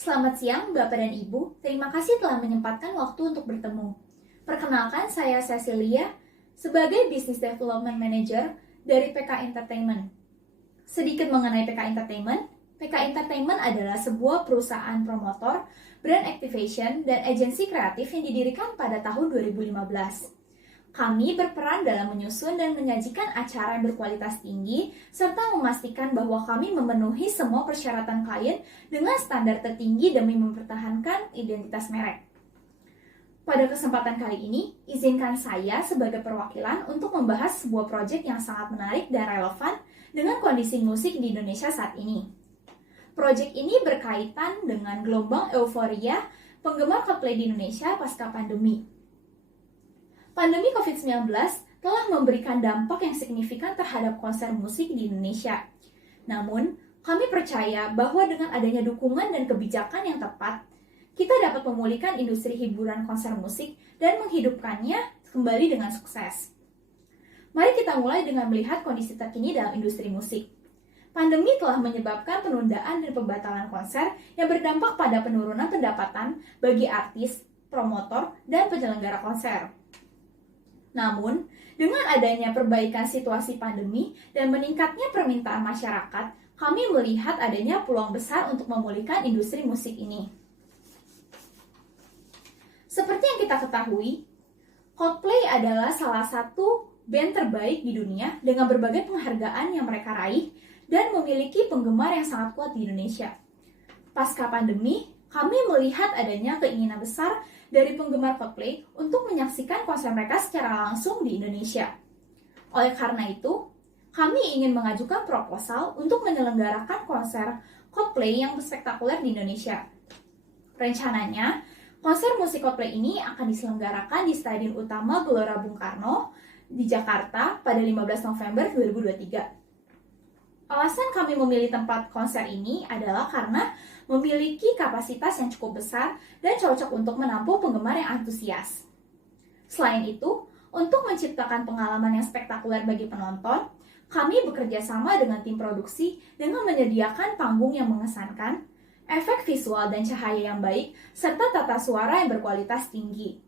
Selamat siang, Bapak dan Ibu. Terima kasih telah menyempatkan waktu untuk bertemu. Perkenalkan, saya Cecilia sebagai Business Development Manager dari PK Entertainment. Sedikit mengenai PK Entertainment. PK Entertainment adalah sebuah perusahaan promotor, brand activation, dan agensi kreatif yang didirikan pada tahun 2015. Kami berperan dalam menyusun dan menyajikan acara yang berkualitas tinggi, serta memastikan bahwa kami memenuhi semua persyaratan klien dengan standar tertinggi demi mempertahankan identitas merek. Pada kesempatan kali ini, izinkan saya sebagai perwakilan untuk membahas sebuah proyek yang sangat menarik dan relevan dengan kondisi musik di Indonesia saat ini. Proyek ini berkaitan dengan gelombang euforia penggemar Coldplay di Indonesia pasca pandemi. Pandemi COVID-19 telah memberikan dampak yang signifikan terhadap konser musik di Indonesia. Namun, kami percaya bahwa dengan adanya dukungan dan kebijakan yang tepat, kita dapat memulihkan industri hiburan konser musik dan menghidupkannya kembali dengan sukses. Mari kita mulai dengan melihat kondisi terkini dalam industri musik. Pandemi telah menyebabkan penundaan dan pembatalan konser yang berdampak pada penurunan pendapatan bagi artis, promotor, dan penyelenggara konser. Namun, dengan adanya perbaikan situasi pandemi dan meningkatnya permintaan masyarakat, kami melihat adanya peluang besar untuk memulihkan industri musik ini. Seperti yang kita ketahui, Coldplay adalah salah satu band terbaik di dunia dengan berbagai penghargaan yang mereka raih dan memiliki penggemar yang sangat kuat di Indonesia. Pasca pandemi, kami melihat adanya keinginan besar dari penggemar Coldplay untuk menyaksikan konser mereka secara langsung di Indonesia. Oleh karena itu, kami ingin mengajukan proposal untuk menyelenggarakan konser Coldplay yang spektakuler di Indonesia. Rencananya, konser musik Coldplay ini akan diselenggarakan di Stadion Utama Gelora Bung Karno di Jakarta pada 15 November 2023. Alasan kami memilih tempat konser ini adalah karena memiliki kapasitas yang cukup besar dan cocok untuk menampung penggemar yang antusias. Selain itu, untuk menciptakan pengalaman yang spektakuler bagi penonton, kami bekerja sama dengan tim produksi dengan menyediakan panggung yang mengesankan, efek visual dan cahaya yang baik, serta tata suara yang berkualitas tinggi.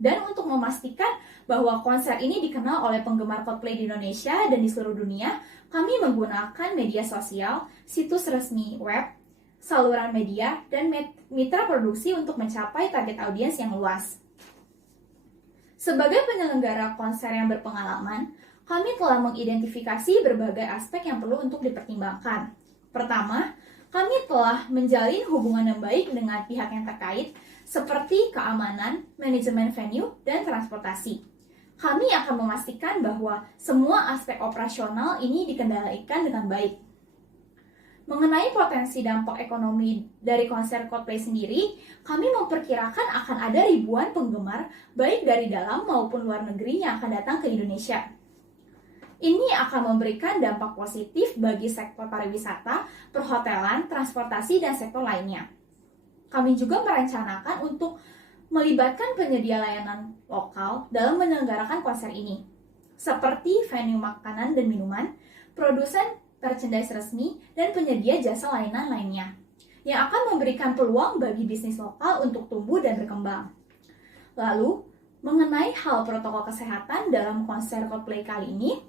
Dan untuk memastikan bahwa konser ini dikenal oleh penggemar Coldplay di Indonesia dan di seluruh dunia, kami menggunakan media sosial, situs resmi web, saluran media, dan mitra produksi untuk mencapai target audiens yang luas. Sebagai penyelenggara konser yang berpengalaman, kami telah mengidentifikasi berbagai aspek yang perlu untuk dipertimbangkan. Pertama, kami telah menjalin hubungan yang baik dengan pihak yang terkait, seperti keamanan, manajemen venue, dan transportasi. Kami akan memastikan bahwa semua aspek operasional ini dikendalikan dengan baik. Mengenai potensi dampak ekonomi dari konser Coldplay sendiri, kami memperkirakan akan ada ribuan penggemar baik dari dalam maupun luar negeri yang akan datang ke Indonesia. Ini akan memberikan dampak positif bagi sektor pariwisata, perhotelan, transportasi, dan sektor lainnya. Kami juga merencanakan untuk melibatkan penyedia layanan lokal dalam menyelenggarakan konser ini, seperti venue makanan dan minuman, produsen merchandise resmi, dan penyedia jasa layanan lainnya, yang akan memberikan peluang bagi bisnis lokal untuk tumbuh dan berkembang. Lalu, mengenai hal protokol kesehatan dalam konser Coldplay kali ini,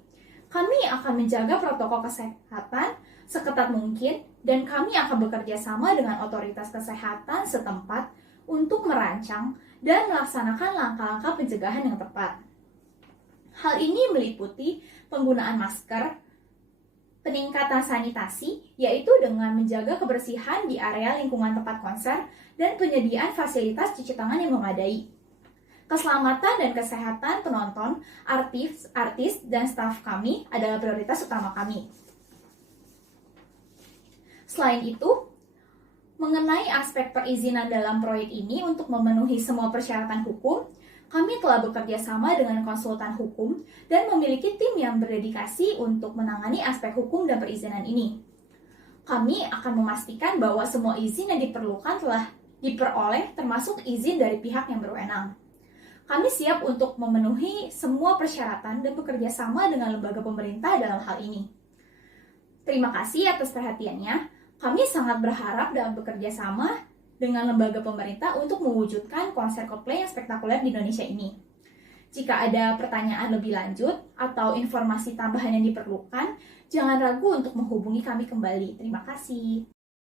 kami akan menjaga protokol kesehatan seketat mungkin, dan kami akan bekerja sama dengan otoritas kesehatan setempat untuk merancang dan melaksanakan langkah-langkah pencegahan yang tepat. Hal ini meliputi penggunaan masker, peningkatan sanitasi, yaitu dengan menjaga kebersihan di area lingkungan tempat konser, dan penyediaan fasilitas cuci tangan yang memadai. Keselamatan dan kesehatan penonton, artis, dan staf kami adalah prioritas utama kami. Selain itu, mengenai aspek perizinan dalam proyek ini untuk memenuhi semua persyaratan hukum, kami telah bekerja sama dengan konsultan hukum dan memiliki tim yang berdedikasi untuk menangani aspek hukum dan perizinan ini. Kami akan memastikan bahwa semua izin yang diperlukan telah diperoleh, termasuk izin dari pihak yang berwenang. Kami siap untuk memenuhi semua persyaratan dan bekerja sama dengan lembaga pemerintah dalam hal ini. Terima kasih atas perhatiannya. Kami sangat berharap dapat bekerja sama dengan lembaga pemerintah untuk mewujudkan konser Coldplay yang spektakuler di Indonesia ini. Jika ada pertanyaan lebih lanjut atau informasi tambahan yang diperlukan, jangan ragu untuk menghubungi kami kembali. Terima kasih.